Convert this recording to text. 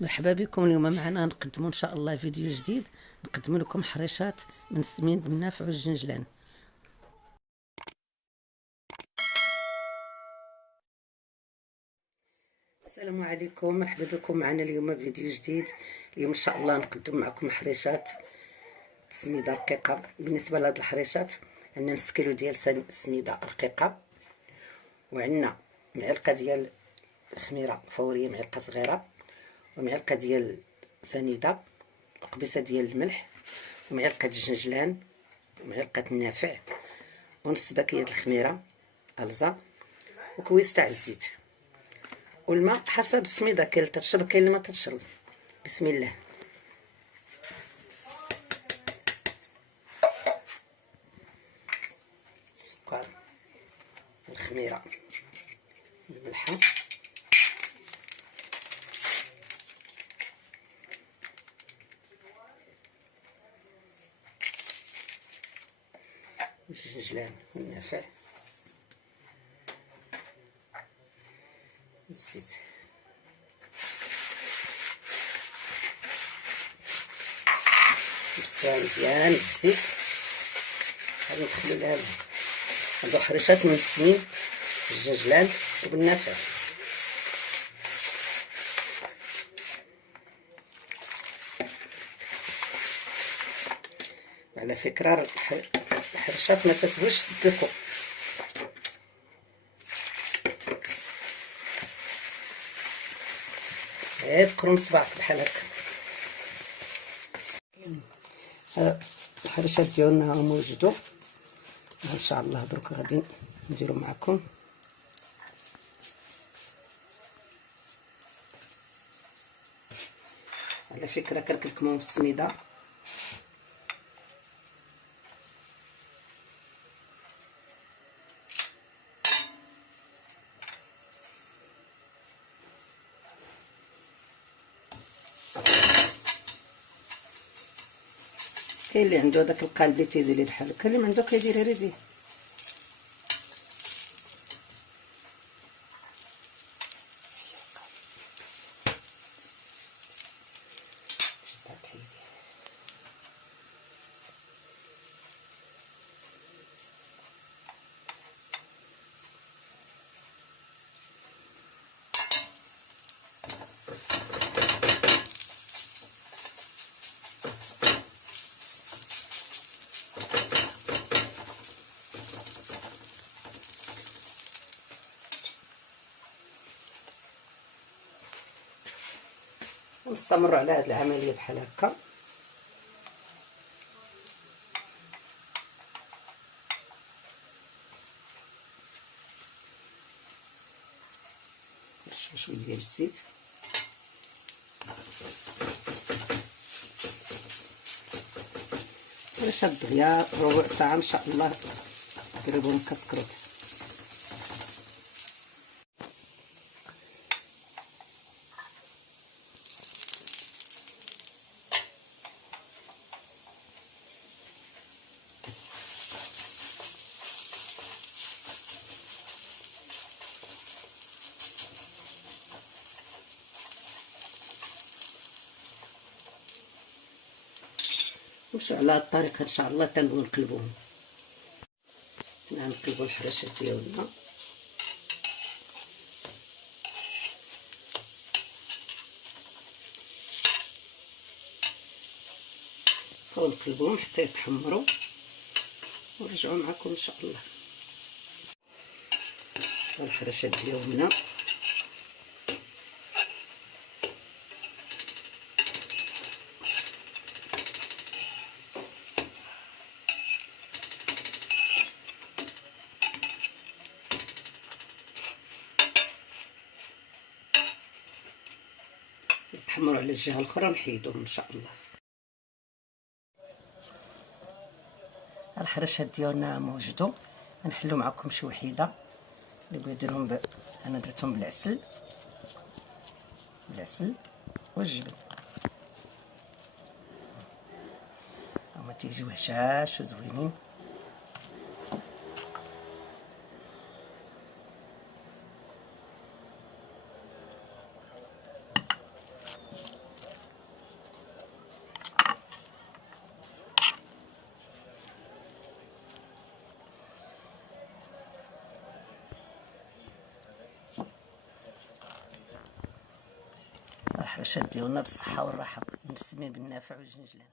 مرحبا بكم. اليوم معنا نقدموا ان شاء الله فيديو جديد، نقدم لكم حريشات من السمين بالنافع والجنجلان. السلام عليكم، مرحبا بكم معنا اليوم فيديو جديد. اليوم ان شاء الله نقدم معكم حريشات سميده رقيقه. بالنسبه لهاد الحريشات عندنا نص كيلو ديال السميده رقيقه، وعندنا معلقه ديال الخميره فوريه معلقه صغيره، ومعلقه ديال سنيده، وقبيصه ديال الملح، ومعلقه الجنجلان، ومعلقه النافع، ونص باكيه الخميره الزا، وكويس تاع الزيت، والماء حسب السميده كاين اللي تشرب كاين اللي ما تشرب. بسم الله. السكر، الخميره، الملحه، الجنجلان والنافع، الزيت. نمسوها مزيان بالزيت. غادي ندخلو لها هادو حريشات من السمين بالجنجلان وبالنافع. على فكرة الحريشات ما تتبغيش تدلكو، غير قرون صباعك بحال هكا. الحريشات ديالنا هما وجدوا ان شاء الله. درك غادي نديرو معكم. على فكرة كنكلكمو بالسميده، كاين اللي عنده داك القالب اللي تيدير ليه بحال هكا، اللي ما عنده كيدير غير يديه. ونستمر على هذه العمليه بحال هكا. نرشو شويه ديال الزيت، باش هاد دغيا ربع ساعه ان شاء الله نضربهم كسكروت. نمشيو على هاد الطريقه ان شاء الله حتى نقلبوهم. نقلبوا الحريشات ديالنا، ونقلبوهم حتى يتحمروا ونرجعوا معكم ان شاء الله. الحريشات ديالنا يتحمروا على الجهه الاخرى نحيدوهم ان شاء الله. الحريشات ديالنا موجدوا، نحلو معكم شي وحيده اللي بغى يديرهم انا درتهم بالعسل والجبن، هما تيجيو هشاش وزوينين. الحريشات ديالنا بالصحه والراحه، نسمي بالنافع والجنجلان.